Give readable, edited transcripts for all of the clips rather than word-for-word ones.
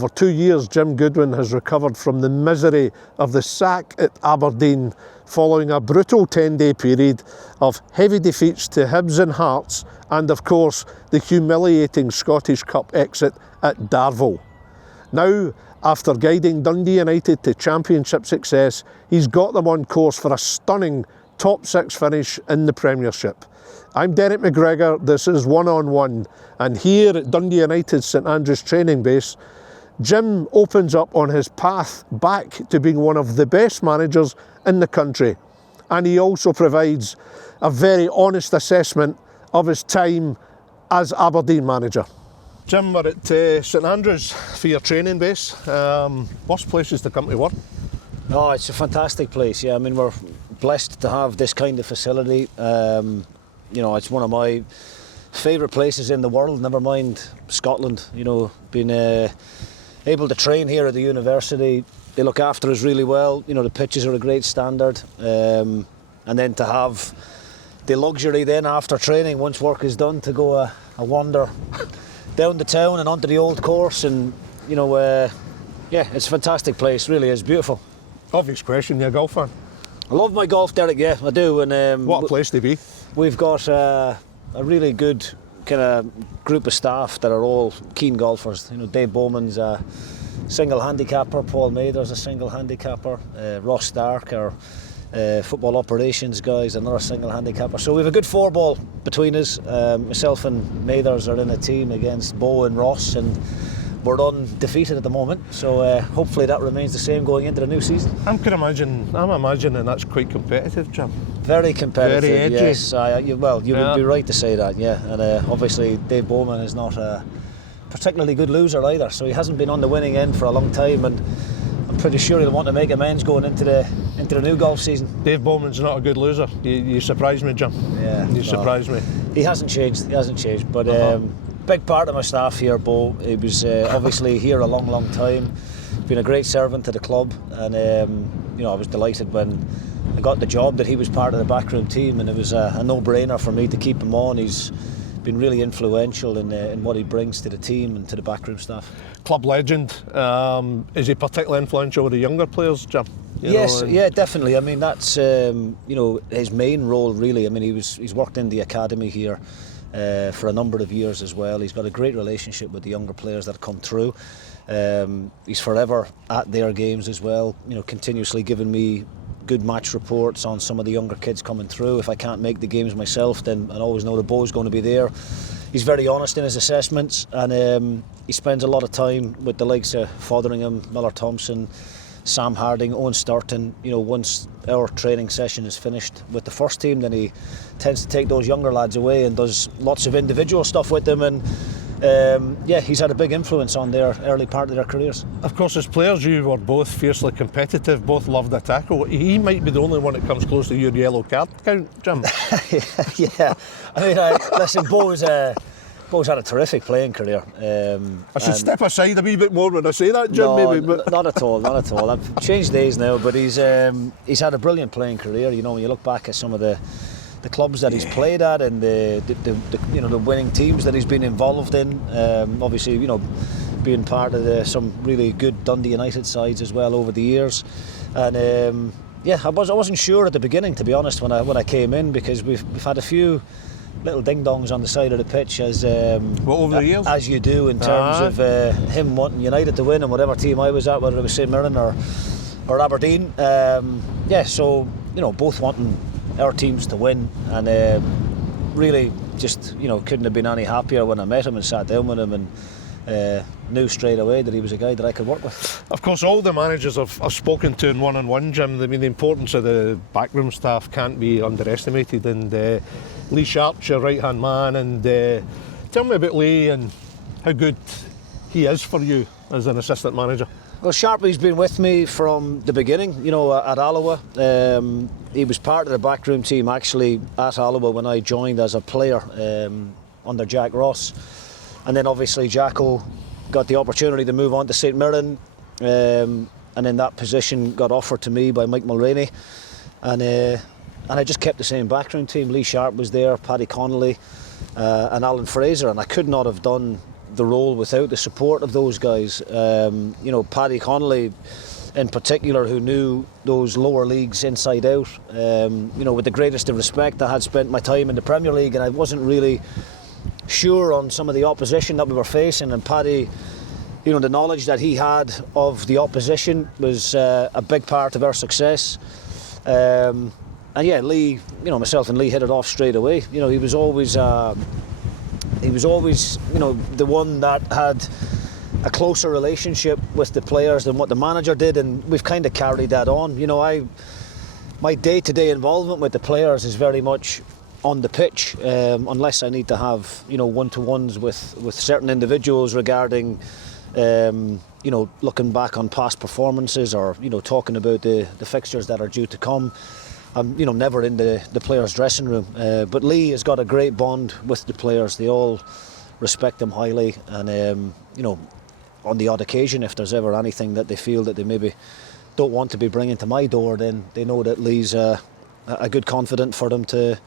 Over 2 years, Jim Goodwin has recovered from the misery of the sack at Aberdeen following a brutal 10-day period of heavy defeats to Hibs and Hearts and, of course, the humiliating Scottish Cup exit at Darvel. Now, after guiding Dundee United to championship success, he's got them on course for a stunning top 6 finish in the Premiership. I'm Derek McGregor, this is One on One, and here at Dundee United's St Andrews training base, Jim opens up on his path back to being one of the best managers in the country, and he also provides a very honest assessment of his time as Aberdeen manager. Jim, we're at St Andrews for your training base. Worst places to come to work? Oh, it's a fantastic place. Yeah, I mean, we're blessed to have this kind of facility. You know, it's one of my favourite places in the world, never mind Scotland. You know, being able to train here at the university, they look after us really well. You know, the pitches are a great standard. And then to have the luxury then after training, once work is done, to go a wander down the town and onto the old course, and you know, yeah, it's a fantastic place, really is beautiful. Obvious question, you're a golf fan? I love my golf, Derek, yeah, I do. And what a place to be. We've got a really good kind of group of staff that are all keen golfers. You know, Dave Bowman's a single handicapper, Paul Mather's a single handicapper, Ross Stark, our football operations guys, another single handicapper. So we have a good 4-ball between us. Myself and Mathers are in a team against Bo and Ross, and we're undefeated at the moment. So hopefully that remains the same going into the new season. I'm imagining that's quite competitive, Jim. Very competitive, very edgy. Yes. You would be right to say that, yeah. And obviously Dave Bowman is not a particularly good loser either, so he hasn't been on the winning end for a long time, and I'm pretty sure he'll want to make amends going into the new golf season. Dave Bowman's not a good loser. You surprised me, Jim. Yeah. You surprised me. He hasn't changed, but big part of my staff here, Bo. He was obviously here a long time, been a great servant to the club, and you know, I was delighted when I got the job that he was part of the backroom team, and it was a no-brainer for me to keep him on. He's been really influential in what he brings to the team and to the backroom staff. Club legend. Is he particularly influential with the younger players, Jim? Yes, yeah, definitely. I mean, that's you know, his main role really. I mean, he's worked in the academy here for a number of years as well. He's got a great relationship with the younger players that come through. He's forever at their games as well, you know, continuously giving me good match reports on some of the younger kids coming through. If I can't make the games myself, then I always know the Bo's going to be there. He's very honest in his assessments, and he spends a lot of time with the likes of Fotheringham, Miller Thompson, Sam Harding, Owen Sturton. You know, once our training session is finished with the first team, then he tends to take those younger lads away and does lots of individual stuff with them, and yeah, he's had a big influence on their early part of their careers. Of course, as players, you were both fiercely competitive, both loved a tackle. He might be the only one that comes close to your yellow card count, Jim. Yeah, I mean, listen, Bo's had a terrific playing career. I should step aside a wee bit more when I say that, Jim, no, maybe. But not at all. I've changed days now, but he's had a brilliant playing career. You know, when you look back at some of the clubs that he's played at, and the you know, the winning teams that he's been involved in. Obviously, you know, being part of some really good Dundee United sides as well over the years. And yeah, I wasn't sure at the beginning, to be honest, when I came in, because we've had a few little ding dongs on the side of the pitch, as over the years, as you do, in terms of him wanting United to win, and whatever team I was at, whether it was St Mirren or Aberdeen. Yeah, so you know, both wanting our teams to win, and really just, you know, couldn't have been any happier when I met him and sat down with him, and knew straight away that he was a guy that I could work with. Of course, all the managers I've spoken to in one-on-one, Jim, I mean, the importance of the backroom staff can't be underestimated, and Lee Sharp's your right-hand man, and tell me about Lee and how good he is for you as an assistant manager. Well, Sharpie's been with me from the beginning, you know, at Alloa. He was part of the backroom team actually at Alloa when I joined as a player under Jack Ross. And then obviously Jacko got the opportunity to move on to St Mirren, and in that position got offered to me by Mike Mulraney. And I just kept the same backroom team. Lee Sharp was there, Paddy Connolly, and Alan Fraser, and I could not have done the role without the support of those guys. You know, Paddy Connolly in particular, who knew those lower leagues inside out. You know, with the greatest of respect, I had spent my time in the Premier League and I wasn't really sure on some of the opposition that we were facing, and Paddy, you know, the knowledge that he had of the opposition was a big part of our success. And yeah, Lee, you know, myself and Lee hit it off straight away. You know, he was always, you know, the one that had a closer relationship with the players than what the manager did, and we've kind of carried that on. You know, my day-to-day involvement with the players is very much on the pitch, unless I need to have, you know, one-to-ones with certain individuals regarding, you know, looking back on past performances, or, you know, talking about the fixtures that are due to come. I'm, you know, never in the players' dressing room. But Lee has got a great bond with the players. They all respect him highly, and you know, on the odd occasion, if there's ever anything that they feel that they maybe don't want to be bringing to my door, then they know that Lee's a good confidant for them to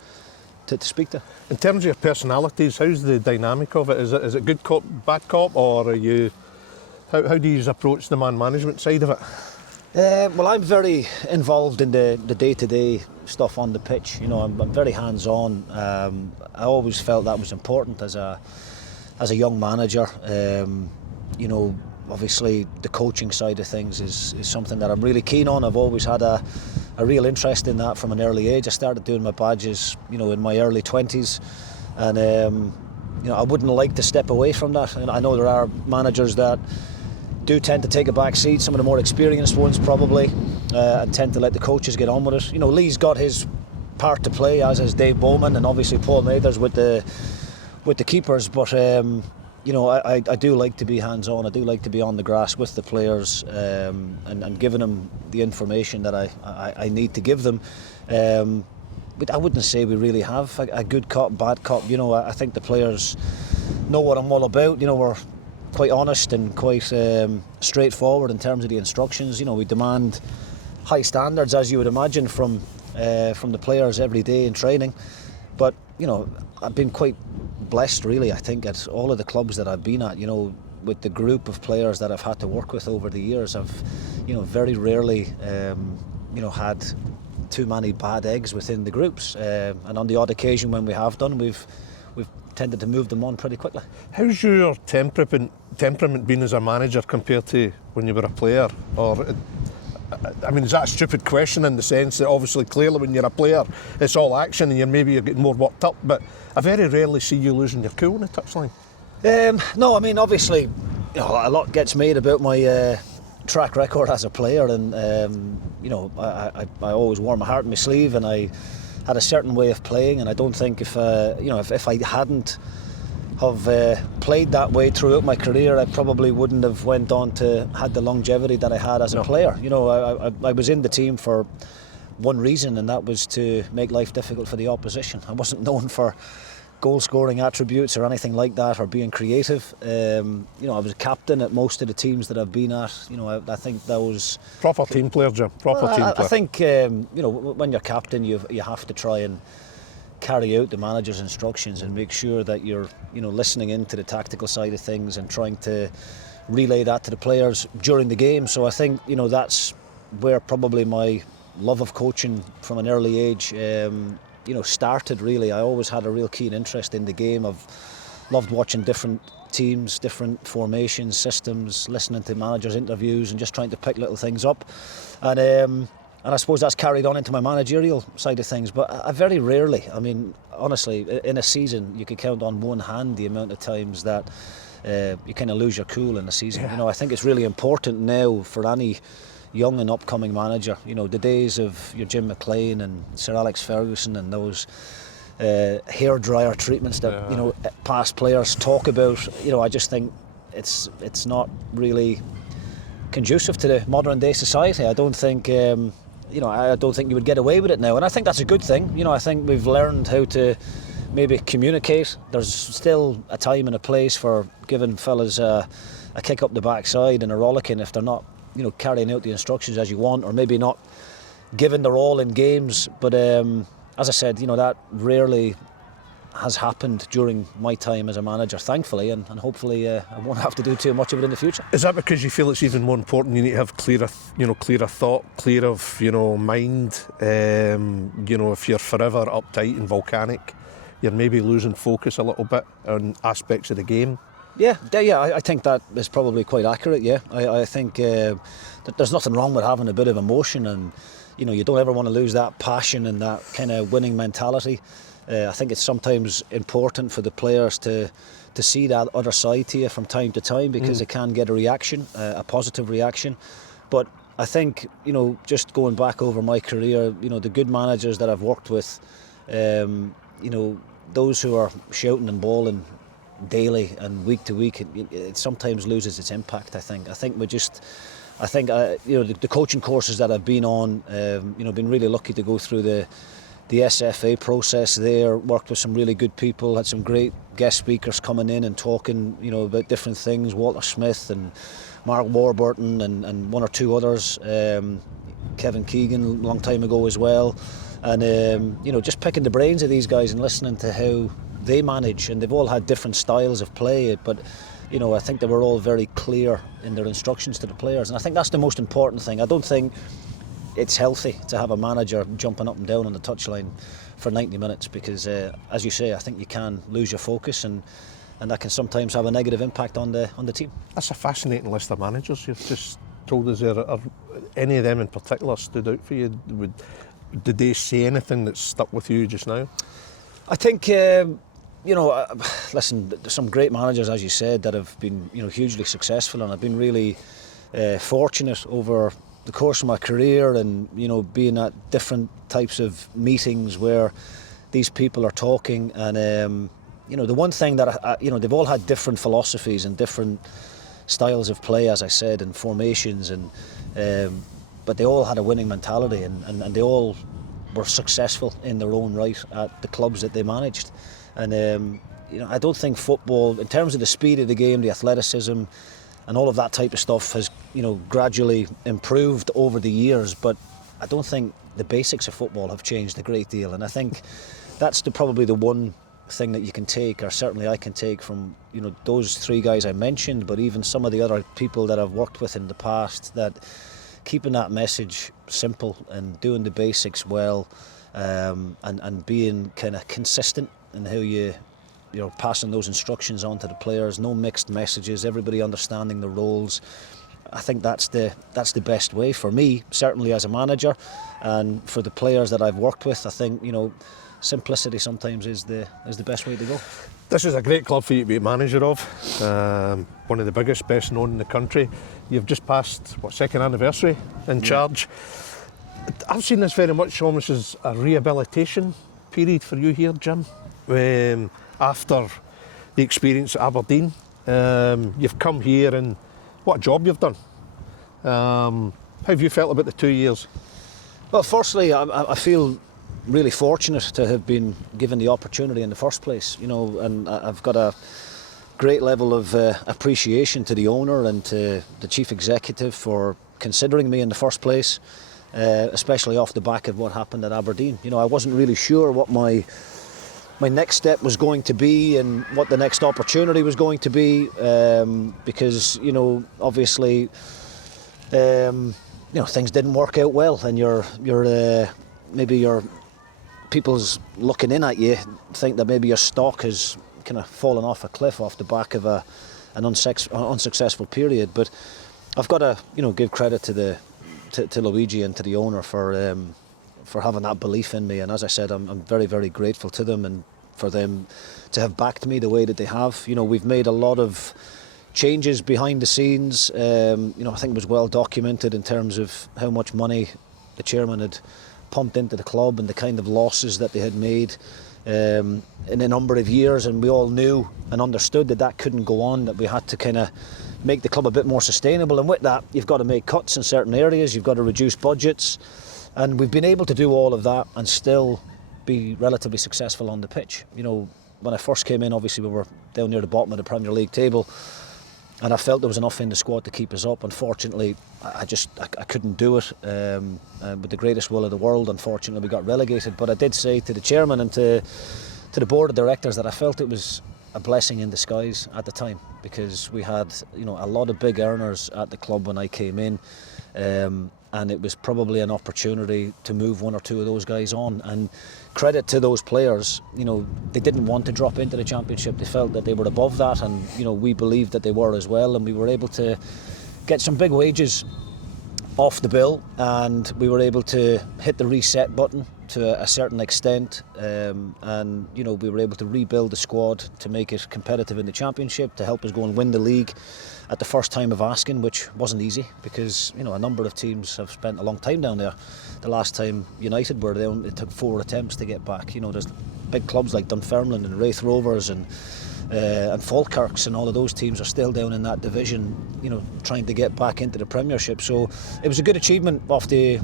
speak to. In terms of your personalities, how's the dynamic of it? Is it good cop, bad cop, or are you? How do you approach the man management side of it? Well, I'm very involved in the day-to-day stuff on the pitch. You know, I'm very hands-on. I always felt that was important as a young manager. You know, obviously the coaching side of things is something that I'm really keen on. I've always had a real interest in that from an early age. I started doing my badges, you know, in my early 20s, and you know, I wouldn't like to step away from that. And I know there are managers that do tend to take a back seat, some of the more experienced ones probably, and tend to let the coaches get on with it. You know, Lee's got his part to play, as is Dave Bowman, and obviously Paul Mathers with the keepers, but you know, I do like to be hands-on. I do like to be on the grass with the players, and giving them the information that I need to give them. But I wouldn't say we really have a good cop, bad cop. You know, I think the players know what I'm all about. You know, we're quite honest and quite straightforward in terms of the instructions. You know, we demand high standards, as you would imagine, from the players every day in training. But you know, I've been quite blessed, really, I think, at all of the clubs that I've been at. You know, with the group of players that I've had to work with over the years, I've, you know, very rarely, you know, had too many bad eggs within the groups. And on the odd occasion when we have done, we've tended to move them on pretty quickly. How's your temperament been as a manager compared to when you were a player? Or, I mean, is that a stupid question in the sense that obviously, clearly, when you're a player, it's all action and you're getting more worked up, but I very rarely see you losing your cool on the touchline. No, I mean, obviously, you know, a lot gets made about my track record as a player, and you know, I always wore my heart on my sleeve, and I had a certain way of playing, and I don't think if you know, if I hadn't have played that way throughout my career, I probably wouldn't have went on to had the longevity that I had as a player. You know, I was in the team for one reason, and that was to make life difficult for the opposition. I wasn't known for goal-scoring attributes or anything like that, or being creative. You know, I was a captain at most of the teams that I've been at. You know, I think that was proper team player, Jim. Proper team player. I think you know, when you're captain, you have to try and carry out the manager's instructions and make sure that you're, you know, listening into the tactical side of things and trying to relay that to the players during the game. So I think, you know, that's where probably my love of coaching from an early age, you know, started. Really, I always had a real keen interest in the game. I've loved watching different teams, different formations, systems, listening to managers' interviews, and just trying to pick little things up. And I suppose that's carried on into my managerial side of things. But I very rarely, I mean, honestly, in a season, you could count on one hand the amount of times that you kind of lose your cool in a season. Yeah. You know, I think it's really important now for any young and upcoming manager. You know, the days of your Jim McLean and Sir Alex Ferguson and those hairdryer treatments that, you know, past players talk about. You know, I just think it's not really conducive to the modern day society. I don't think you know, I don't think you would get away with it now, and I think that's a good thing. You know, I think we've learned how to maybe communicate. There's still a time and a place for giving fellas a kick up the backside and a rollicking if they're not, you know, carrying out the instructions as you want, or maybe not giving their all in games. But as I said, you know, that rarely has happened during my time as a manager, thankfully, and hopefully I won't have to do too much of it in the future. Is that because you feel it's even more important? You need to have clearer thought, clear of mind. If you're forever uptight and volcanic, you're maybe losing focus a little bit on aspects of the game. Yeah, I think that is probably quite accurate. Yeah, I think that there's nothing wrong with having a bit of emotion, and you don't ever want to lose that passion and that kind of winning mentality. I think it's sometimes important for the players to see that other side to you from time to time, because it can get a reaction, a positive reaction. But I think, just going back over my career, the good managers that I've worked with, those who are shouting and bawling daily and week to week, it sometimes loses its impact. I think the coaching courses that I've been on, been really lucky to go through the SFA process there, worked with some really good people, had some great guest speakers coming in and talking, about different things, Walter Smith and Mark Warburton and one or two others, Kevin Keegan a long time ago as well, and just picking the brains of these guys and listening to how they manage, and they've all had different styles of play, but I think they were all very clear in their instructions to the players, and I think that's the most important thing. I don't think it's healthy to have a manager jumping up and down on the touchline for 90 minutes because, as you say, I think you can lose your focus, and that can sometimes have a negative impact on the team. That's a fascinating list of managers you've just told us there. Are any of them in particular stood out for you? Did they say anything that stuck with you just now? I think, listen, there's some great managers, as you said, that have been hugely successful, and I've been really fortunate over the course of my career, and being at different types of meetings where these people are talking, and the one thing that they've all had different philosophies and different styles of play, as I said, and formations, and but they all had a winning mentality, and they all were successful in their own right at the clubs that they managed. And I don't think football, in terms of the speed of the game, the athleticism, and all of that type of stuff has gradually improved over the years, but I don't think the basics of football have changed a great deal, and I think that's probably the one thing that you can take, or certainly I can take from those three guys I mentioned, but even some of the other people that I've worked with in the past, that keeping that message simple and doing the basics well, and being kind of consistent in how you're passing those instructions on to the players, no mixed messages, everybody understanding the roles. I think that's the best way for me, certainly as a manager, and for the players that I've worked with. I think simplicity sometimes is the best way to go. This is a great club for you to be a manager of, one of the biggest, best known in the country. You've just passed, second anniversary in charge. I've seen this very much almost as a rehabilitation period for you here, Jim. After the experience at Aberdeen, you've come here, and what a job you've done. How have you felt about the 2 years? Well, firstly, I feel really fortunate to have been given the opportunity in the first place, and I've got a great level of appreciation to the owner and to the chief executive for considering me in the first place, especially off the back of what happened at Aberdeen. I wasn't really sure what my next step was going to be and what the next opportunity was going to be, because obviously things didn't work out well, and maybe your people's looking in at you think that maybe your stock has kind of fallen off a cliff off the back of an unsuccessful period. But I've got to give credit to Luigi and to the owner for having that belief in me, and as I said, I'm very, very grateful to them, and for them to have backed me the way that they have. We've made a lot of changes behind the scenes. I think it was well documented in terms of how much money the chairman had pumped into the club and the kind of losses that they had made in a number of years, and we all knew and understood that couldn't go on, that we had to kind of make the club a bit more sustainable, and with that you've got to make cuts in certain areas, you've got to reduce budgets, and we've been able to do all of that and still be relatively successful on the pitch. When I first came in, obviously we were down near the bottom of the Premier League table, and I felt there was enough in the squad to keep us up. Unfortunately, I couldn't do it with the greatest will of the world. Unfortunately, we got relegated. But I did say to the chairman and to to the board of directors that I felt it was a blessing in disguise at the time, because we had, you know, a lot of big earners at the club when I came in, and it was probably an opportunity to move one or two of those guys on. And credit to those players, you know, they didn't want to drop into the Championship. They felt that they were above that, and, you know, we believed that they were as well, and we were able to get some big wages off the bill, and we were able to hit the reset button to a certain extent, and, you know, we were able to rebuild the squad to make it competitive in the Championship, to help us go and win the league at the first time of asking, which wasn't easy, because, you know, a number of teams have spent a long time down there. The last time United were there, it took 4 attempts to get back. You know, there's big clubs like Dunfermline and Raith Rovers and Falkirks, and all of those teams are still down in that division, you know, trying to get back into the Premiership. So it was a good achievement off the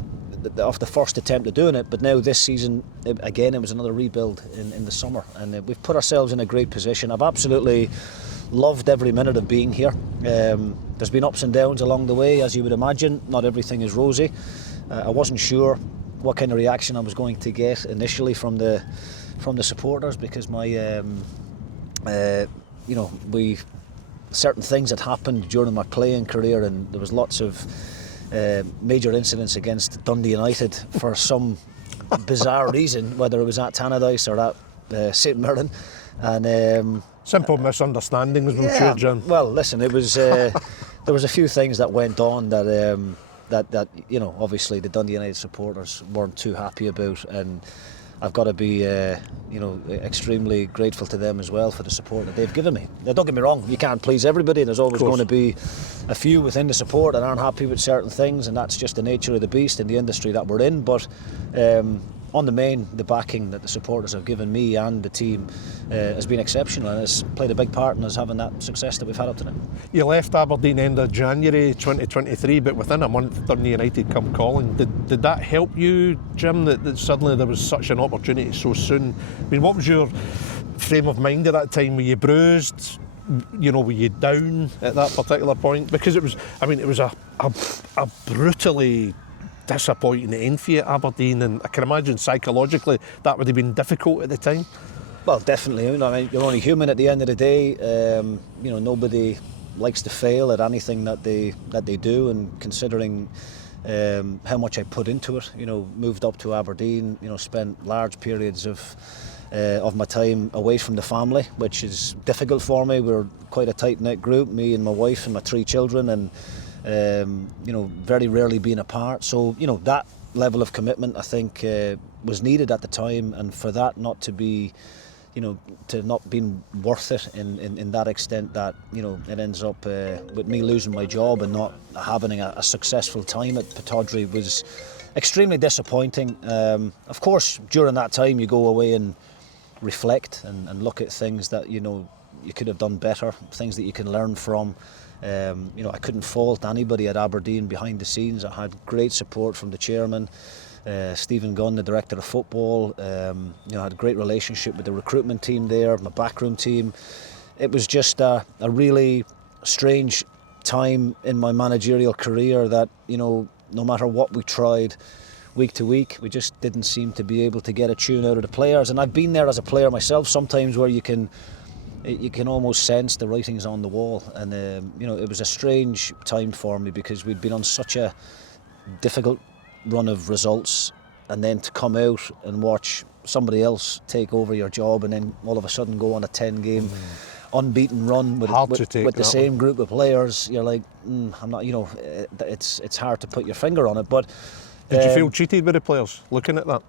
first attempt of doing it, but now this season, it was another rebuild in the summer, and we've put ourselves in a great position. I've absolutely loved every minute of being here. There's been ups and downs along the way, as you would imagine. Not everything is rosy. I wasn't sure what kind of reaction I was going to get initially from the supporters, because my you know, certain things had happened during my playing career, and there was lots of major incidents against Dundee United for some bizarre reason, whether it was at Tannadice or at St Mirren, and simple misunderstandings, I'm sure, Jim. Well, listen, it was there was a few things that went on that you know, obviously the Dundee United supporters weren't too happy about, and I've got to be you know, extremely grateful to them as well for the support that they've given me. Now, don't get me wrong, you can't please everybody. There's always going to be a few within the support that aren't happy with certain things, and that's just the nature of the beast in the industry that we're in. But on the main, the backing that the supporters have given me and the team has been exceptional, and has played a big part in us having that success that we've had up to now. You left Aberdeen end of January 2023, but within a month Dundee United come calling. Did that help you, Jim, that suddenly there was such an opportunity so soon? I mean, what was your frame of mind at that time? Were you bruised? You know, were you down at that particular point? Because it was a brutally disappointing end for you at Aberdeen, and I can imagine psychologically that would have been difficult at the time. Well, definitely. You know, I mean, you're only human at the end of the day. You know, nobody likes to fail at anything that they do, and considering how much I put into it, you know, moved up to Aberdeen, you know, spent large periods of my time away from the family, which is difficult for me. We're quite a tight-knit group, me and my wife and my 3 children, and you know, very rarely being apart. So, you know, that level of commitment, I think, was needed at the time, and for that not to be, you know, to not being worth it in that extent that, you know, it ends up with me losing my job and not having a successful time at Pittodrie was extremely disappointing. Of course, during that time you go away and reflect and look at things that, you know, you could have done better, things that you can learn from. You know, I couldn't fault anybody at Aberdeen behind the scenes. I had great support from the chairman, Stephen Gunn, the director of football. You know, I had a great relationship with the recruitment team there, my backroom team. It was just a really strange time in my managerial career that, you know, no matter what we tried week to week, we just didn't seem to be able to get a tune out of the players. And I've been there as a player myself sometimes, where you can almost sense the writings on the wall, and you know, it was a strange time for me, because we'd been on such a difficult run of results, and then to come out and watch somebody else take over your job, and then all of a sudden go on a 10-game unbeaten run with the same group of players. You're like, I'm not, you know, it's hard to put your finger on it. But did you feel cheated with the players looking at that?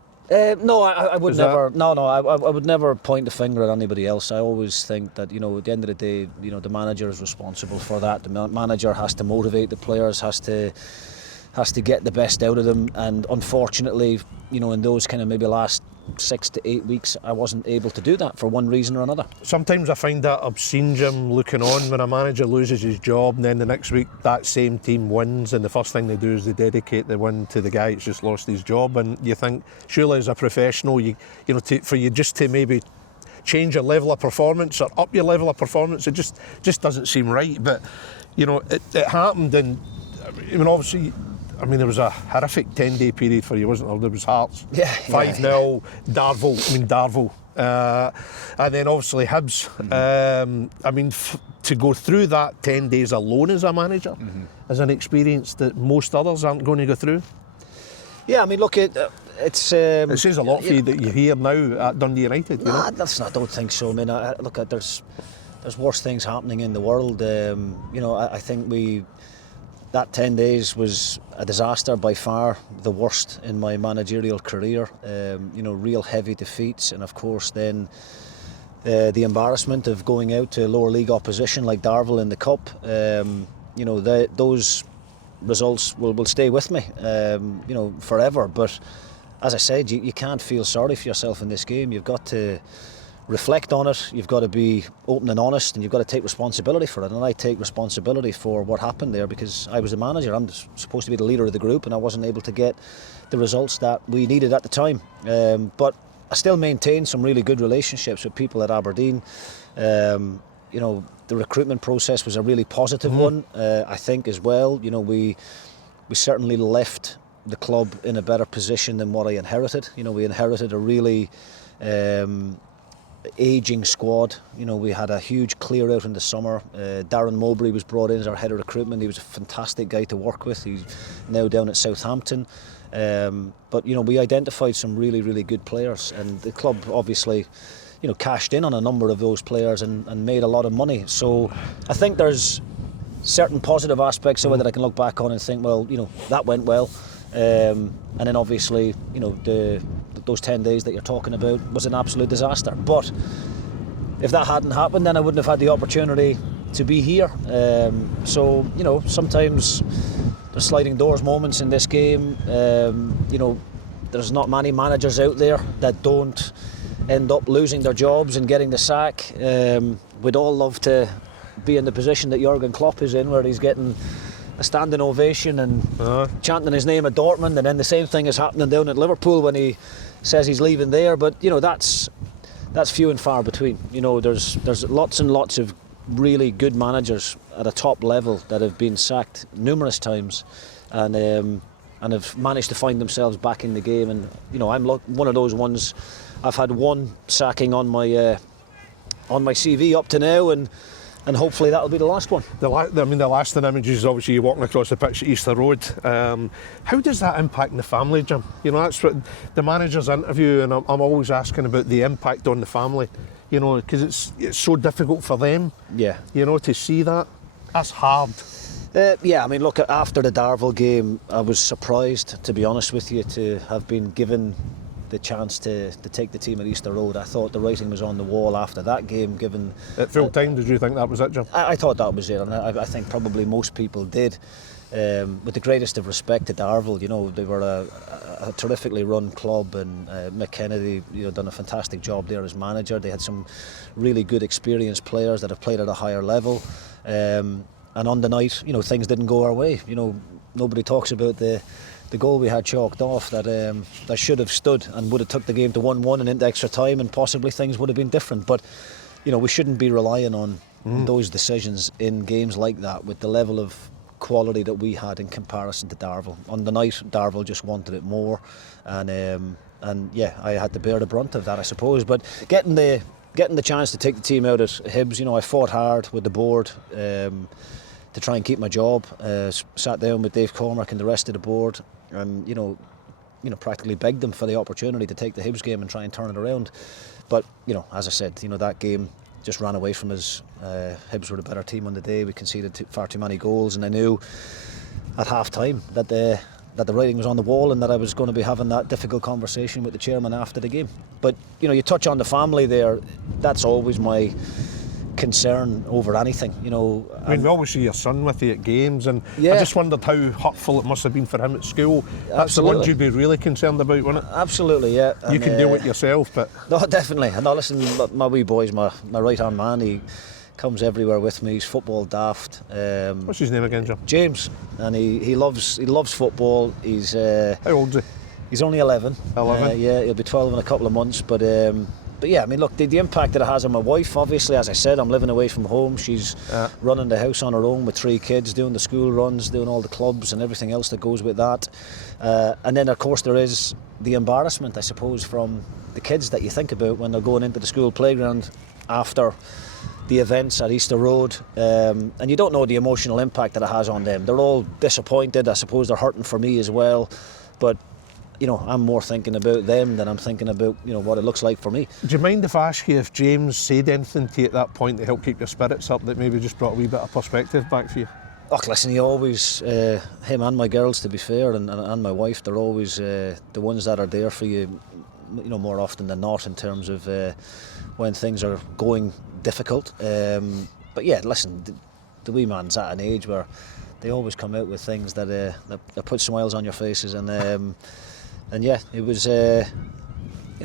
No, I would never. I would never point the finger at anybody else. I always think that, you know, at the end of the day, you know, the manager is responsible for that. The manager has to motivate the players, has to get the best out of them. And unfortunately, you know, in those kind of maybe last 6 to 8 weeks, I wasn't able to do that for one reason or another. Sometimes I find that obscene, Jim, looking on when a manager loses his job, and then the next week that same team wins, and the first thing they do is they dedicate the win to the guy that's just lost his job. And you think, surely as a professional, you know, for you just to maybe change your level of performance or up your level of performance, it just doesn't seem right. But, you know, it happened, and I mean, obviously I mean, there was a horrific 10-day period for you, wasn't there? There was Hearts, Yeah, 5-0, Darvel, and then obviously Hibs. I mean, to go through that 10 days alone as a manager is an experience that most others aren't going to go through. Yeah, I mean, look, it says a lot for you that you're here now at Dundee United. I don't think so. I mean, there's worse things happening in the world. I think that 10 days was a disaster, by far the worst in my managerial career. Real heavy defeats, and of course then the embarrassment of going out to lower league opposition like Darvel in the Cup. Those results will stay with me, forever. But as I said, you can't feel sorry for yourself in this game. You've got to reflect on it, you've got to be open and honest, and you've got to take responsibility for it. And I take responsibility for what happened there, because I was the manager. I'm supposed to be the leader of the group, and I wasn't able to get the results that we needed at the time. But I still maintain some really good relationships with people at Aberdeen. The recruitment process was a really positive one, I think, as well. We certainly left the club in a better position than what I inherited. We inherited a really ageing squad. We had a huge clear out in the summer. Darren Mowbray was brought in as our head of recruitment. He was a fantastic guy to work with. He's now down at Southampton. But we identified some really, really good players, and the club obviously cashed in on a number of those players and made a lot of money. So I think there's certain positive aspects of it that I can look back on and think, well, that went well. And then obviously, those 10 days that you're talking about was an absolute disaster. But if that hadn't happened, then I wouldn't have had the opportunity to be here. So sometimes there's sliding doors moments in this game. There's not many managers out there that don't end up losing their jobs and getting the sack. We'd all love to be in the position that Jurgen Klopp is in, where he's getting a standing ovation and chanting his name at Dortmund, and then the same thing is happening down at Liverpool when he says he's leaving there. But that's few and far between. There's lots and lots of really good managers at a top level that have been sacked numerous times and have managed to find themselves back in the game. And I'm one of those ones. I've had one sacking on my CV up to now, and hopefully that'll be the last one. The lasting image is obviously you walking across the pitch at Easter Road. How does that impact the family, Jim? That's what the managers interview, and I'm always asking about the impact on the family. Because it's so difficult for them. Yeah. To see that. That's hard. Look, after the Darvel game, I was surprised, to be honest with you, to have been given the chance to take the team at Easter Road. I thought the writing was on the wall after that game, given... At full time, did you think that was it, Jim? I thought that was it, and I think probably most people did. With the greatest of respect to Darvel, they were a terrifically run club, and Mick Kennedy, done a fantastic job there as manager. They had some really good experienced players that have played at a higher level. And on the night, things didn't go our way. Nobody talks about the goal we had chalked off that should have stood and would have took the game to 1-1 and into extra time, and possibly things would have been different. But we shouldn't be relying on those decisions in games like that, with the level of quality that we had in comparison to Darvel. On the night, Darvel just wanted it more, and I had to bear the brunt of that, I suppose. But getting the chance to take the team out at Hibs, I fought hard with the board to try and keep my job. Sat down with Dave Cormack and the rest of the board, and practically begged them for the opportunity to take the Hibs game and try and turn it around. But as I said, that game just ran away from us. Hibs were the better team on the day. We conceded far too many goals, and I knew at half time that the writing was on the wall, and that I was going to be having that difficult conversation with the chairman after the game. But you touch on the family there. That's always my concern over anything. We always see your son with you at games, and I just wondered how hurtful it must have been for him at school. That's Absolutely. The ones you'd be really concerned about, wouldn't it? Absolutely, yeah. You can deal with yourself, but... No, definitely. No, listen, my wee boy's my right-hand man. He comes everywhere with me. He's football daft. What's his name again, Jim? James. And he loves football. He's... How old is he? He's only 11. 11? Yeah, he'll be 12 in a couple of months, but... yeah, I mean, look, the impact that it has on my wife, obviously, as I said, I'm living away from home. She's running the house on her own with 3 kids, doing the school runs, doing all the clubs and everything else that goes with that. And then, of course, there is the embarrassment, I suppose, from the kids that you think about when they're going into the school playground after the events at Easter Road. And you don't know the emotional impact that it has on them. They're all disappointed. I suppose they're hurting for me as well. But you know, I'm more thinking about them than I'm thinking about, you know, what it looks like for me. Do you mind if I ask you if James said anything to you at that point to help keep your spirits up that maybe just brought a wee bit of perspective back for you? Oh, listen, he always, him and my girls, to be fair, and my wife, they're always the ones that are there for you, you know, more often than not in terms of when things are going difficult. But yeah, listen, the wee man's at an age where they always come out with things that put smiles on your faces, and yeah, it was you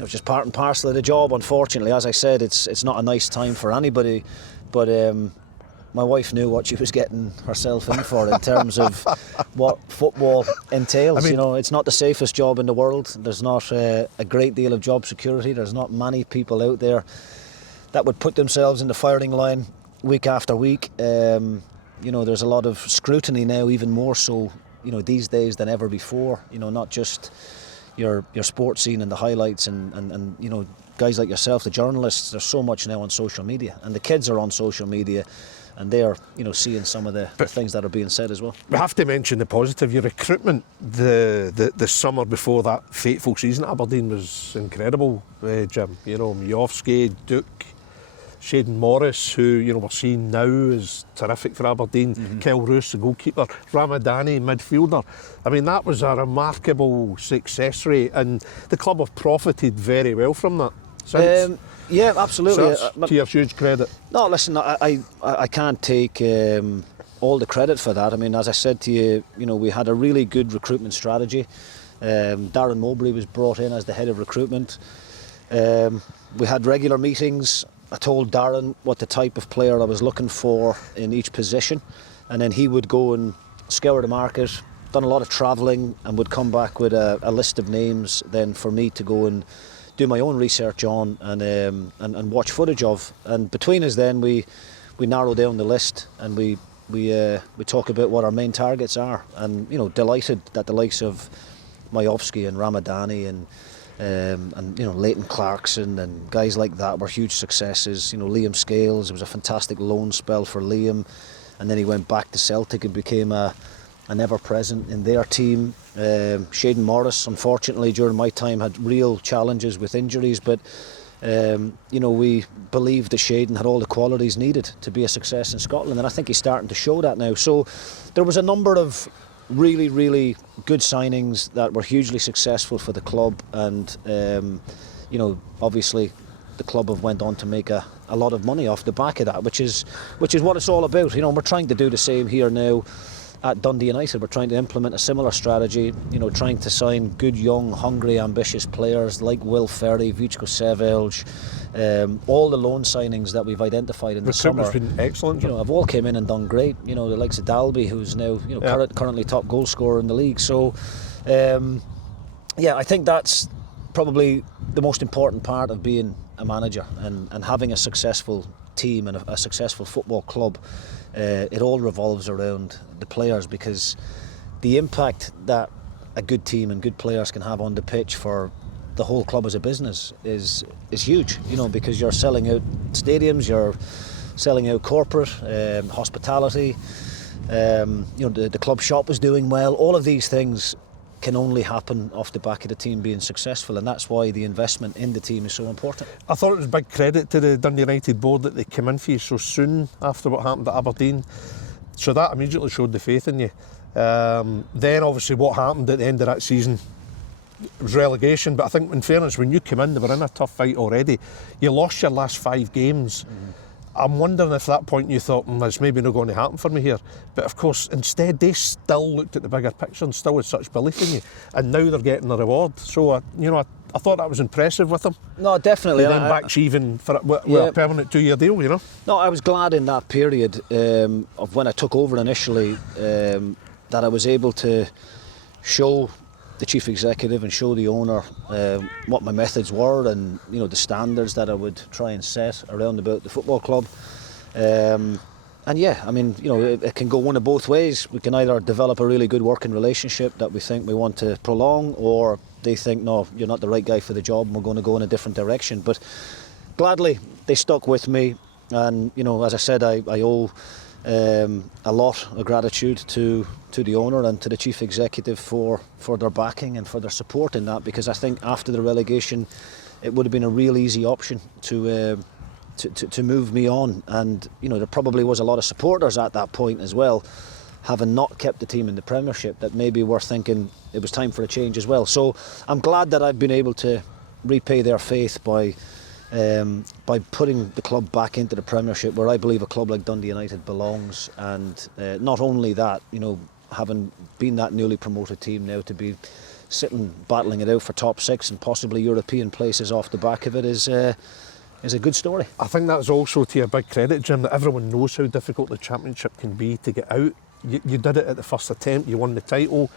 know, just part and parcel of the job. Unfortunately, as I said, it's not a nice time for anybody, but my wife knew what she was getting herself in for in terms of what football entails. I mean, you know, it's not the safest job in the world. There's not a great deal of job security. There's not many people out there that would put themselves in the firing line week after week. You know, there's a lot of scrutiny now, even more so, you know, these days than ever before. You know, not just your sports scene and the highlights and you know, guys like yourself, the journalists. There's so much now on social media, and the kids are on social media, and they are, you know, seeing some of the things that are being said as well. We have to mention the positive. Your recruitment the summer before that fateful season at Aberdeen was incredible, Jim. You know, Miofsky, Duke, Shayden Morris, who, you know, we're seeing now is terrific for Aberdeen. Kel Roos, the goalkeeper. Ramadani, midfielder. I mean, that was a remarkable success rate, and the club have profited very well from that since. Yeah, absolutely. So that's to your huge credit. No, listen, I can't take all the credit for that. I mean, as I said to you, you know, we had a really good recruitment strategy. Darren Mowbray was brought in as the head of recruitment. We had regular meetings. I told Darren what the type of player I was looking for in each position, and then he would go and scour the market, done a lot of travelling, and would come back with a list of names then for me to go and do my own research on and watch footage of. And between us then we narrow down the list, and we talk about what our main targets are. And, you know, delighted that the likes of Miofsky and Ramadani and you know, Leighton Clarkson and guys like that were huge successes. You know, Liam Scales, it was a fantastic loan spell for Liam, and then he went back to Celtic and became an ever-present in their team. Shayden Morris, unfortunately, during my time had real challenges with injuries, but you know, we believed that Shayden had all the qualities needed to be a success in Scotland, and I think he's starting to show that now. So there was a number of really, really good signings that were hugely successful for the club, and you know, obviously the club have went on to make a lot of money off the back of that, which is what it's all about. You know, we're trying to do the same here now at Dundee United. We're trying to implement a similar strategy, you know, trying to sign good, young, hungry, ambitious players like Will Ferry, Vicko Sevelj, all the loan signings that we've identified in the summer. Recruitment's been excellent. You know, have all came in and done great. You know, the likes of Dalby, who's now, you know, currently top goal scorer in the league. So, yeah, I think that's probably the most important part of being a manager and having a successful team and a successful football club. It all revolves around the players, because the impact that a good team and good players can have on the pitch for the whole club as a business is huge. You know, because you're selling out stadiums, you're selling out corporate, hospitality. You know, the club shop is doing well. All of these things can only happen off the back of the team being successful, and that's why the investment in the team is so important. I thought it was big credit to the Dundee United board that they came in for you so soon after what happened at Aberdeen, so that immediately showed the faith in you. Then obviously what happened at the end of that season was relegation, but I think in fairness, when you came in, they were in a tough fight already. You lost your last 5 games. I'm wondering if at that point you thought, it's maybe not going to happen for me here. But of course, instead, they still looked at the bigger picture and still had such belief in you. And now they're getting the reward. So, you know, I thought that was impressive with them. No, definitely. They then back even for a permanent 2-year deal, you know. No, I was glad in that period of when I took over initially that I was able to show the chief executive and show the owner what my methods were, and the standards that I would try and set around about the football club. And yeah, I mean, it can go one of both ways. We can either develop a really good working relationship that we think we want to prolong, or they think, no, you're not the right guy for the job and we're going to go in a different direction. But gladly, they stuck with me. And, as I said, I owe a lot of gratitude to the owner and to the chief executive for their backing and for their support in that, because I think after the relegation, it would have been a real easy option to move me on. And there probably was a lot of supporters at that point as well, having not kept the team in the Premiership, that maybe were thinking it was time for a change as well. So I'm glad that I've been able to repay their faith by putting the club back into the Premiership, where I believe a club like Dundee United belongs. And not only that, having been that newly promoted team now, to be sitting battling it out for top 6 and possibly European places off the back of it is a good story. I think that's also to your big credit, Jim, that everyone knows how difficult the Championship can be to get out. You did it at the first attempt, you won the title,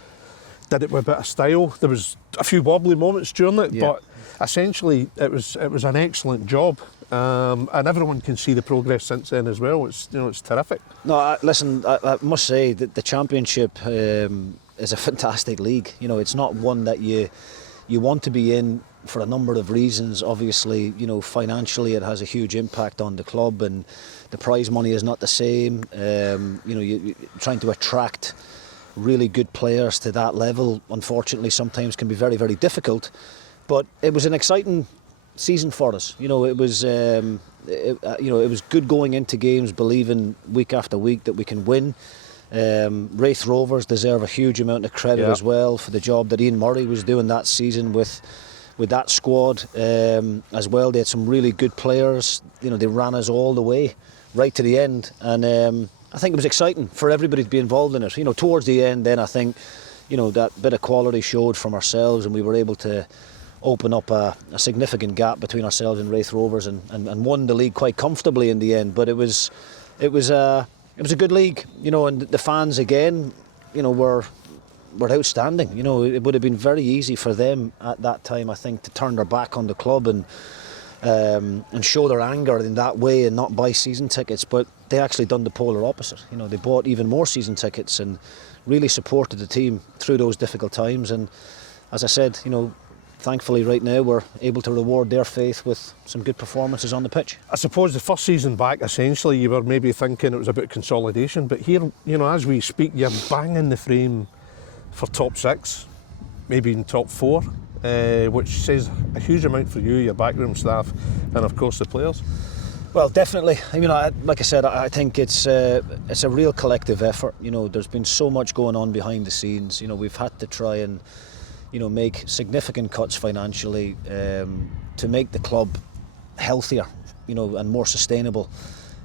did it with a bit of style. There was a few wobbly moments during it, but essentially it was an excellent job, and everyone can see the progress since then as well. It's terrific. No, listen, I must say that the Championship is a fantastic league. It's not one that you want to be in for a number of reasons. Obviously, financially it has a huge impact on the club, and the prize money is not the same. You're trying to attract really good players to that level, unfortunately, sometimes can be very, very difficult. But it was an exciting season for us. It was good going into games, believing week after week that we can win. Wraith Rovers deserve a huge amount of credit as well for the job that Ian Murray was doing that season with that squad as well. They had some really good players. They ran us all the way right to the end, and I think it was exciting for everybody to be involved in it. Towards the end, then I think that bit of quality showed from ourselves, and we were able to open up a significant gap between ourselves and Wraith Rovers, and won the league quite comfortably in the end. But it was a good league, and the fans again, were outstanding. It would have been very easy for them at that time, I think, to turn their back on the club and show their anger in that way and not buy season tickets. But they actually done the polar opposite. They bought even more season tickets and really supported the team through those difficult times. And as I said, thankfully right now we're able to reward their faith with some good performances on the pitch. I suppose the first season back, essentially, you were maybe thinking it was about consolidation, but here, as we speak, you're banging the frame for top 6, maybe in top 4, which says a huge amount for you, your backroom staff, and of course the players. Well, definitely. Like I said, I think it's a real collective effort. There's been so much going on behind the scenes. We've had to try and make significant cuts financially to make the club healthier, and more sustainable.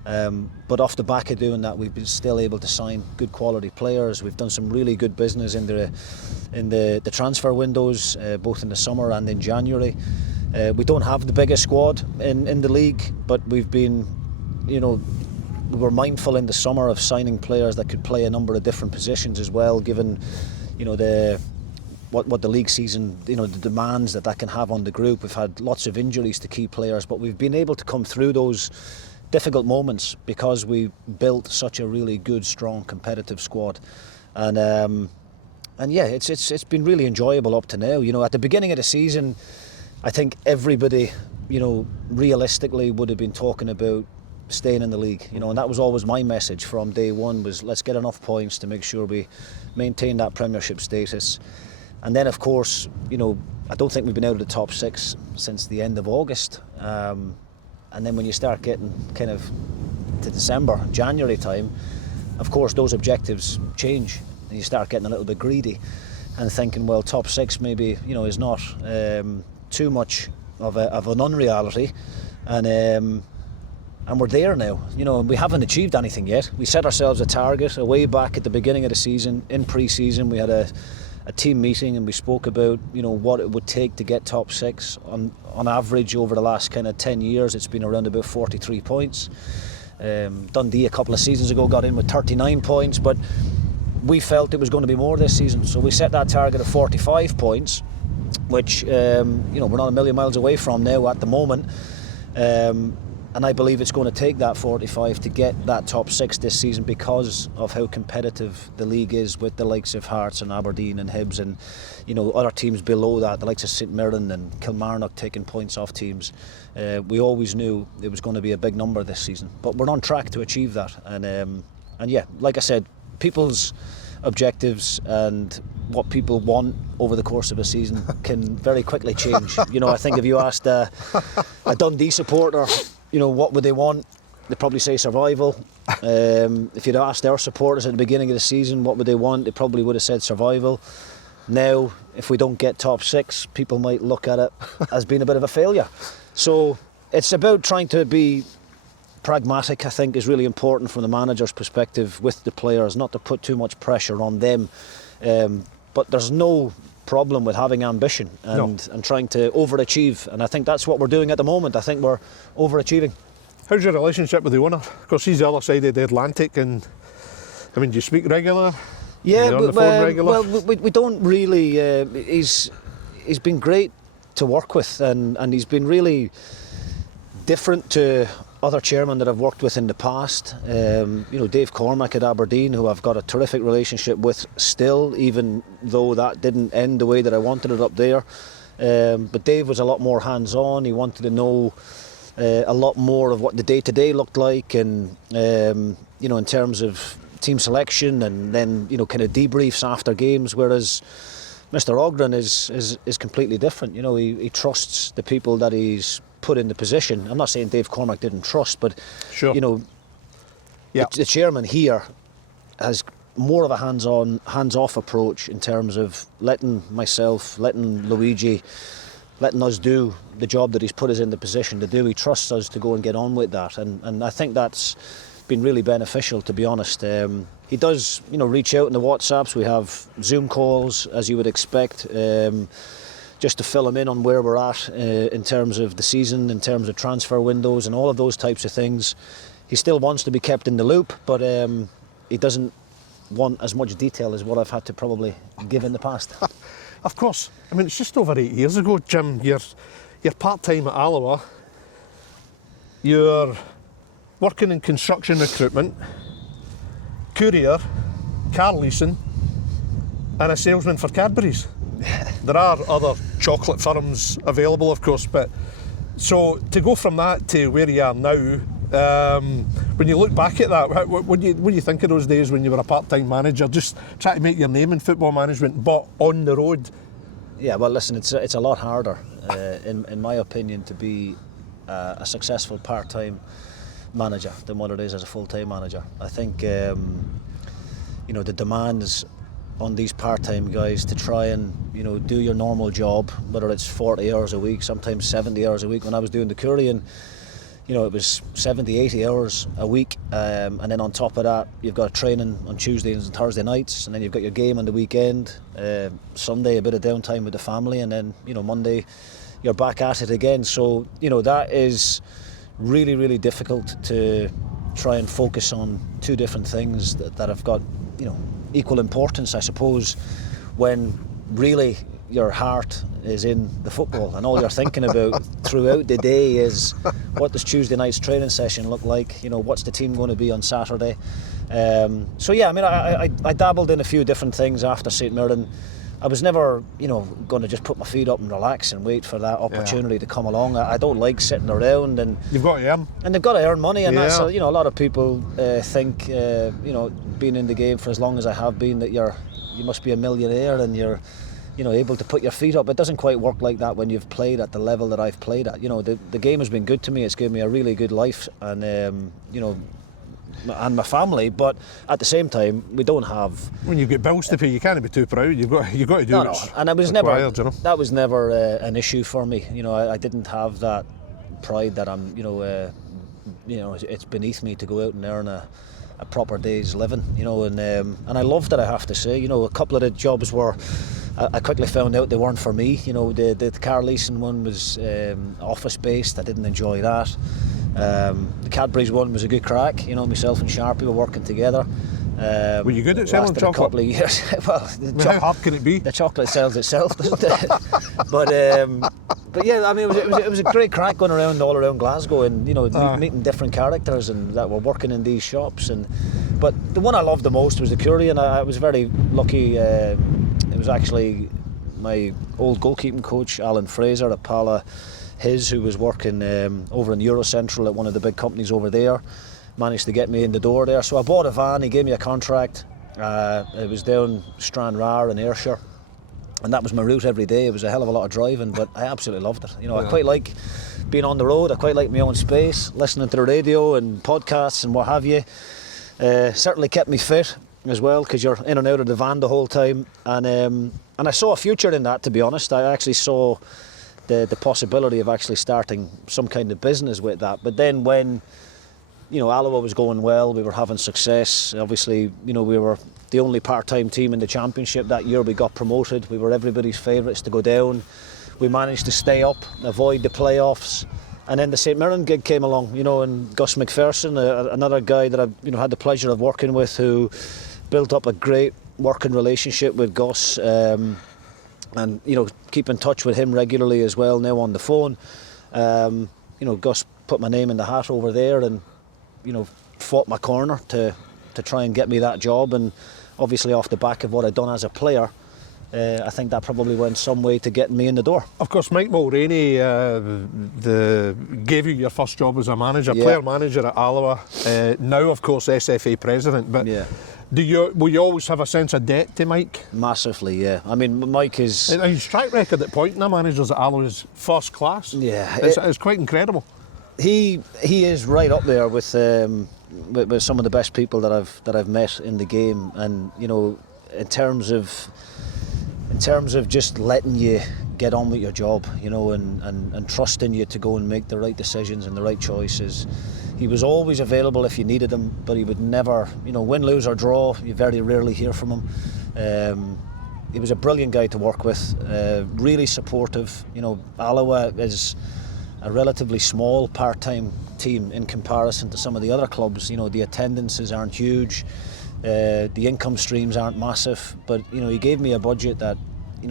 But off the back of doing that, we've been still able to sign good quality players. We've done some really good business in the transfer windows, both in the summer and in January. We don't have the biggest squad in the league, but we've been, we were mindful in the summer of signing players that could play a number of different positions as well, given, what the league season, the demands that can have on the group. We've had lots of injuries to key players, but we've been able to come through those difficult moments because we built such a really good, strong, competitive squad. And yeah, it's been really enjoyable up to now. At the beginning of the season, I think everybody, realistically would have been talking about staying in the league, and that was always my message from day one, was let's get enough points to make sure we maintain that Premiership status. And then, of course, I don't think we've been out of the top 6 since the end of August. And then when you start getting kind of to December, January time, of course, those objectives change, and you start getting a little bit greedy and thinking, well, top 6 maybe, is not too much of an unreality. And we're there now, and we haven't achieved anything yet. We set ourselves a target way back at the beginning of the season. In pre-season, we had a team meeting, and we spoke about what it would take to get top 6. On average over the last kind of 10 years, it's been around about 43 points. Dundee a couple of seasons ago got in with 39 points, but we felt it was going to be more this season, so we set that target of 45 points, which we're not a million miles away from now at the moment. And I believe it's going to take that 45 to get that top 6 this season, because of how competitive the league is, with the likes of Hearts and Aberdeen and Hibs and other teams below that, the likes of St Mirren and Kilmarnock taking points off teams. We always knew it was going to be a big number this season, but we're on track to achieve that. And yeah, like I said, people's objectives and what people want over the course of a season can very quickly change. I think if you asked a Dundee supporter, what would they want? They'd probably say survival. If you'd asked their supporters at the beginning of the season what would they want, they probably would have said survival. Now, if we don't get top 6, people might look at it as being a bit of a failure. So it's about trying to be pragmatic, I think, is really important from the manager's perspective with the players, not to put too much pressure on them. But there's no problem with having ambition and trying to overachieve, and I think that's what we're doing at the moment. I think we're overachieving. How's your relationship with the owner? Because he's the other side of the Atlantic, and I mean, do you speak regular? Yeah, on the phone regular? Well, we don't really. He's been great to work with, and he's been really different to other chairmen that I've worked with in the past. Dave Cormack at Aberdeen, who I've got a terrific relationship with still, even though that didn't end the way that I wanted it up there. But Dave was a lot more hands-on. He wanted to know a lot more of what the day-to-day looked like, and in terms of team selection, and then kind of debriefs after games. Whereas Mr. Ogren is completely different. He trusts the people that he's put in the position. I'm not saying Dave Cormack didn't trust, but sure. The chairman here has more of a hands-on, hands-off approach in terms of letting myself, letting Luigi, letting us do the job that he's put us in the position to do. He trusts us to go and get on with that, and I think that's been really beneficial, to be honest. He does reach out in the WhatsApps. We have Zoom calls, as you would expect, just to fill him in on where we're at in terms of the season, in terms of transfer windows and all of those types of things. He still wants to be kept in the loop, but he doesn't want as much detail as what I've had to probably give in the past. Of course. I mean, it's just over 8 years ago, Jim. You're part-time at Alloa. You're working in construction recruitment, courier, car leasing, and a salesman for Cadbury's. There are other chocolate firms available, of course, but so to go from that to where you are now, when you look back at that, what do you think of those days when you were a part-time manager, just trying to make your name in football management, but on the road? Yeah, well, listen, it's a lot harder, in my opinion, to be a successful part-time manager than what it is as a full-time manager. I think the demands on these part-time guys to try and do your normal job, whether it's 40 hours a week, sometimes 70 hours a week. When I was doing the couriering, it was 70, 80 hours a week, and then on top of that you've got training on Tuesdays and Thursday nights, and then you've got your game on the weekend, Sunday a bit of downtime with the family, and then Monday you're back at it again. So that is really, really difficult to try and focus on two different things that have got equal importance, I suppose, when really your heart is in the football and all you're thinking about throughout the day is what does Tuesday night's training session look like, what's the team going to be on Saturday. So yeah, I mean, I dabbled in a few different things after St Mirren. I was never, going to just put my feet up and relax and wait for that opportunity to come along. I don't like sitting around, and you've got to earn. And they've got to earn money, and that's a lot of people think, being in the game for as long as I have been, that you must be a millionaire and you're able to put your feet up. It doesn't quite work like that when you've played at the level that I've played at. The game has been good to me. It's given me a really good life, and and my family, but at the same time we don't have. When you get bills to pay, you can't be too proud. You've got to do it. And it was never. That was never an issue for me. I didn't have that pride that I'm. It's beneath me to go out and earn a proper day's living. And I loved it, I have to say. A couple of the jobs were. I quickly found out they weren't for me. The car leasing one was office based. I didn't enjoy that. The Cadbury's one was a good crack. Myself and Sharpie were working together. Were you good at selling chocolate? A couple of years. Well, how hard can it be? The chocolate sells itself, doesn't it? But yeah, I mean, it was a great crack going around all around Glasgow, and meeting different characters and that were working in these shops. But the one I loved the most was the Curie, and I was very lucky. It was actually my old goalkeeping coach, Alan Fraser, a pal of his, who was working over in Eurocentral at one of the big companies over there. Managed to get me in the door there, so I bought a van. He gave me a contract. It was down Stranraer in Ayrshire, and that was my route every day. It was a hell of a lot of driving, but I absolutely loved it. I quite like being on the road. I quite like my own space, listening to the radio and podcasts and what have you. Certainly kept me fit as well, because you're in and out of the van the whole time, and I saw a future in that, to be honest. I actually saw the possibility of actually starting some kind of business with that. But then when Alloa was going well, we were having success. Obviously, we were the only part-time team in the championship that year. We got promoted. We were everybody's favourites to go down. We managed to stay up, avoid the playoffs, and then the St Mirren gig came along. And Gus McPherson, another guy that I had the pleasure of working with, who built up a great working relationship with Gus, and keep in touch with him regularly as well now on the phone. Gus put my name in the hat over there, and fought my corner to try and get me that job, and obviously off the back of what I'd done as a player, I think that probably went some way to getting me in the door. Of course, Mike Mulraney gave you your first job as a manager, player manager at Alloa, now of course SFA president, but will you always have a sense of debt to Mike? Massively, yeah. I mean, Mike is... His track record at pointing a managers at Alloa is first class. Yeah. It's quite incredible. He is right up there with some of the best people that I've met in the game, and in terms of just letting you get on with your job, and trusting you to go and make the right decisions and the right choices. He was always available if you needed him, but he would never, win, lose or draw, you very rarely hear from him. He was a brilliant guy to work with, really supportive. Alloa is a relatively small part-time team in comparison to some of the other clubs. The attendances aren't huge, the income streams aren't massive, but he gave me a budget that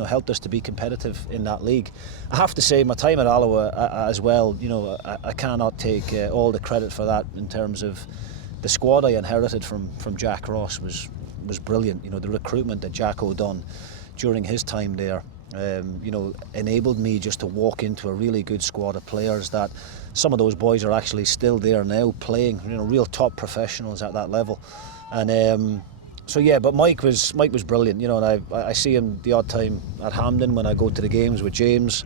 helped us to be competitive in that league. I have to say, my time at Alloa as well, I cannot take all the credit for that. In terms of the squad I inherited from Jack Ross was brilliant. The recruitment that Jacko done during his time there, enabled me just to walk into a really good squad of players that some of those boys are actually still there now playing, real top professionals at that level. And but Mike was brilliant, and I see him the odd time at Hampden when I go to the games with James.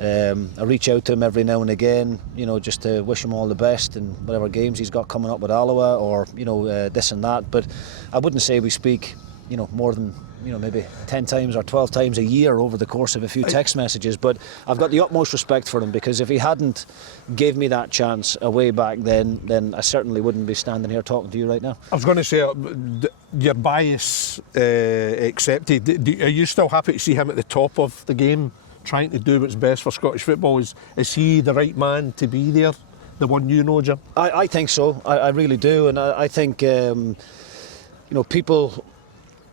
I reach out to him every now and again, just to wish him all the best in whatever games he's got coming up with Alloa, or this and that. But I wouldn't say we speak more than maybe 10 times or 12 times a year over the course of a few text messages, but I've got the utmost respect for him, because if he hadn't gave me that chance way back then I certainly wouldn't be standing here talking to you right now. I was going to say, your bias accepted, are you still happy to see him at the top of the game, trying to do what's best for Scottish football? Is he the right man to be there, the one Jim? I think so, I really do, and I think people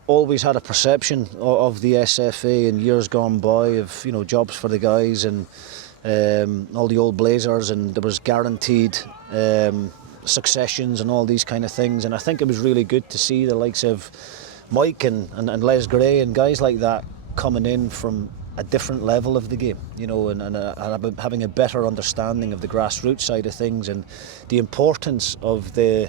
always had a perception of the SFA in years gone by of jobs for the guys and all the old Blazers, and there was guaranteed successions and all these kind of things, and I think it was really good to see the likes of Mike and Les Gray and guys like that coming in from a different level of the game, and having a better understanding of the grassroots side of things and the importance of the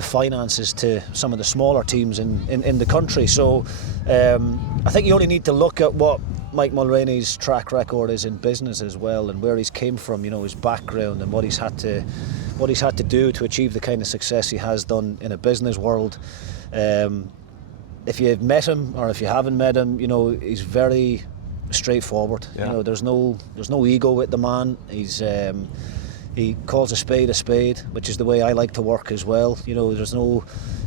finances to some of the smaller teams in the country. So I think you only need to look at what Mike Mulraney's track record is in business as well, and where he's came from, his background, and what he's had to do to achieve the kind of success he has done in a business world. If you've met him or if you haven't met him, he's very straightforward. There's no ego with the man. He calls a spade, which is the way I like to work as well. There's no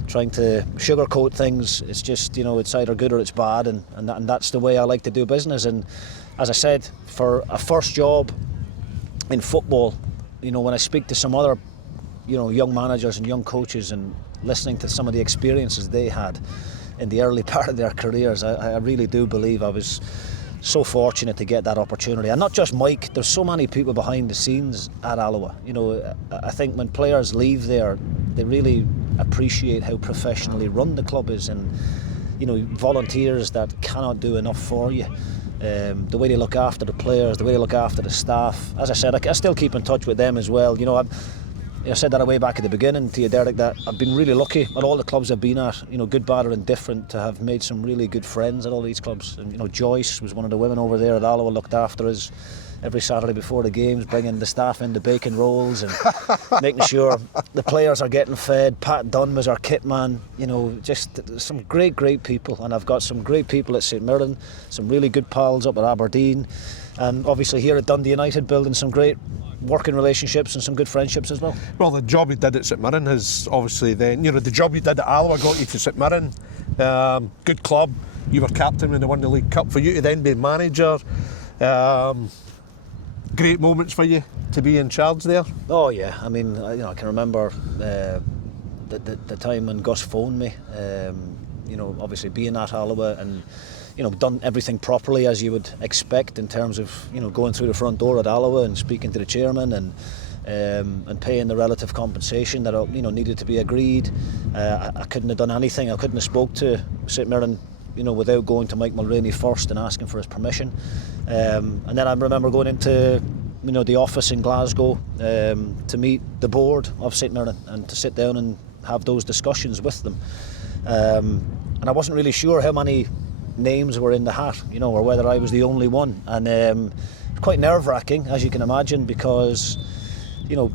trying to sugarcoat things. It's just, it's either good or it's bad, and that's the way I like to do business. And as I said, for a first job in football, when I speak to some other, young managers and young coaches, and listening to some of the experiences they had in the early part of their careers, I really do believe I was so fortunate to get that opportunity. And not just Mike, there's so many people behind the scenes at Alloa. You know, I think when players leave there, they really appreciate how professionally run the club is, and you know, volunteers that cannot do enough for you. The way they look after the players, the way they look after the staff. As I said, I still keep in touch with them as well. You know, I said that way back at the beginning to you, Derek, that I've been really lucky at all the clubs I've been at, you know, good, bad or indifferent, to have made some really good friends at all these clubs. And you know, Joyce was one of the women over there at Alloa, looked after us every Saturday before the games, bringing the staff in the bacon rolls and making sure the players are getting fed. Pat Dunn was our kit man. You know, just some great people. And I've got some great people at St Mirren, some really good pals up at Aberdeen, and obviously here at Dundee United, building some great working relationships and some good friendships as well. Well, the job you did at St Mirren has obviously then, you know, the job you did at Alloa got you to St Mirren. Good club. You were captain when they won the League Cup. For you to then be manager, great moments for you to be in charge there. Oh yeah, I mean, you know, I can remember the time when Gus phoned me. You know, obviously being at Alloa and, you know, done everything properly as you would expect in terms of, you know, going through the front door at Alloa and speaking to the chairman and paying the relative compensation that, you know, needed to be agreed. I couldn't have done anything. I couldn't have spoke to St Mirren, you know, without going to Mike Mulraney first and asking for his permission. And then I remember going into, you know, the office in Glasgow to meet the board of St Mirren and to sit down and have those discussions with them. And I wasn't really sure how many names were in the hat, you know, or whether I was the only one. And quite nerve-wracking, as you can imagine, because, you know,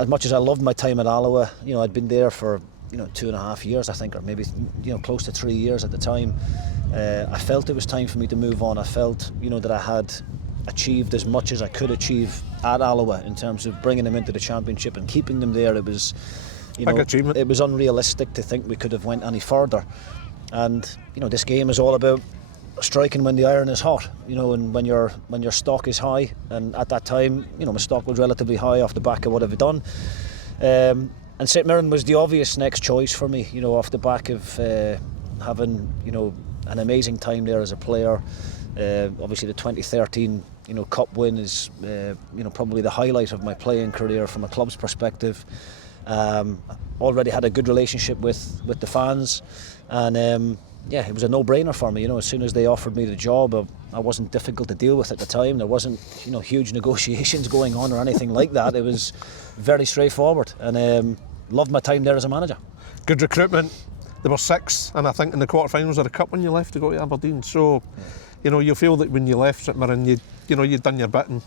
as much as I loved my time at Alloa, you know, I'd been there for, you know, 2.5 years, I think, or maybe, you know, close to 3 years at the time. I felt it was time for me to move on. I felt, you know, that I had achieved as much as I could achieve at Alloa in terms of bringing them into the Championship and keeping them there. It was, you know, it was unrealistic to think we could have went any further. And, you know, this game is all about striking when the iron is hot, you know, and when your stock is high. And at that time, you know, my stock was relatively high off the back of what I've done. And St Mirren was the obvious next choice for me, you know, off the back of having, you know, an amazing time there as a player. Obviously the 2013, you know, cup win is, you know, probably the highlight of my playing career from a club's perspective. Already had a good relationship with the fans, and yeah, it was a no-brainer for me. You know, as soon as they offered me the job, I wasn't difficult to deal with at the time. There wasn't, you know, huge negotiations going on or anything like that. It was very straightforward, and loved my time there as a manager. Good recruitment. There were 6, and I think in the quarterfinals of the cup when you left to go to Aberdeen. So, you know, you feel that when you left St Mirren, you'd done your bit. And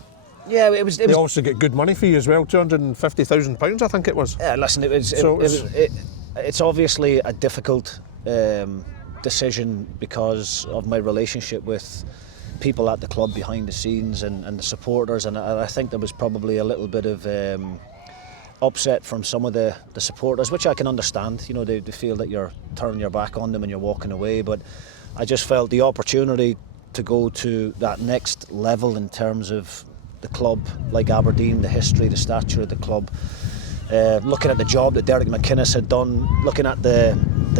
yeah, it was. They also get good money for you as well, £250,000, I think it was. Yeah, listen, it's obviously a difficult decision because of my relationship with people at the club behind the scenes and the supporters, and I think there was probably a little bit of upset from some of the supporters, which I can understand. You know, they feel that you're turning your back on them and you're walking away, but I just felt the opportunity to go to that next level in terms of the club, like Aberdeen, the history, the stature of the club, looking at the job that Derek McGregor had done, looking at the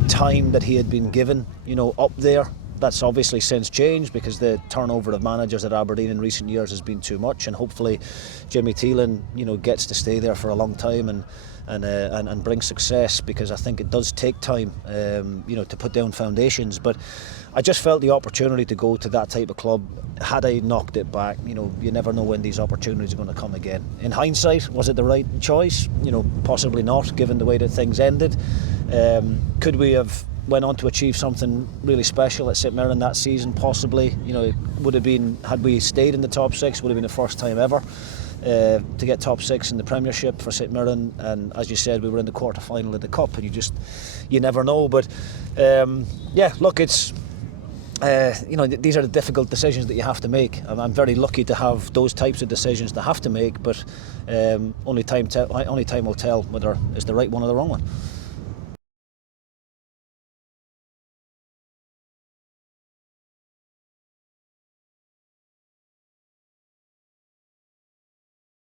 time that he had been given, you know, up there. That's obviously since changed because the turnover of managers at Aberdeen in recent years has been too much, and hopefully Jimmy Thielen, you know, gets to stay there for a long time and bring success, because I think it does take time, you know, to put down foundations. But I just felt the opportunity to go to that type of club. Had I knocked it back, you know, you never know when these opportunities are going to come again. In hindsight, was it the right choice? You know, possibly not, given the way that things ended. Could we have went on to achieve something really special at St Mirren that season? Possibly. You know, it would have been, had we stayed in the top 6, would have been the first time ever to get top 6 in the Premiership for St Mirren. And as you said, we were in the quarter-final of the Cup, and you never know. But yeah, look, it's you know, these are the difficult decisions that you have to make. I'm very lucky to have those types of decisions to have to make, but only time will tell whether it's the right one or the wrong one.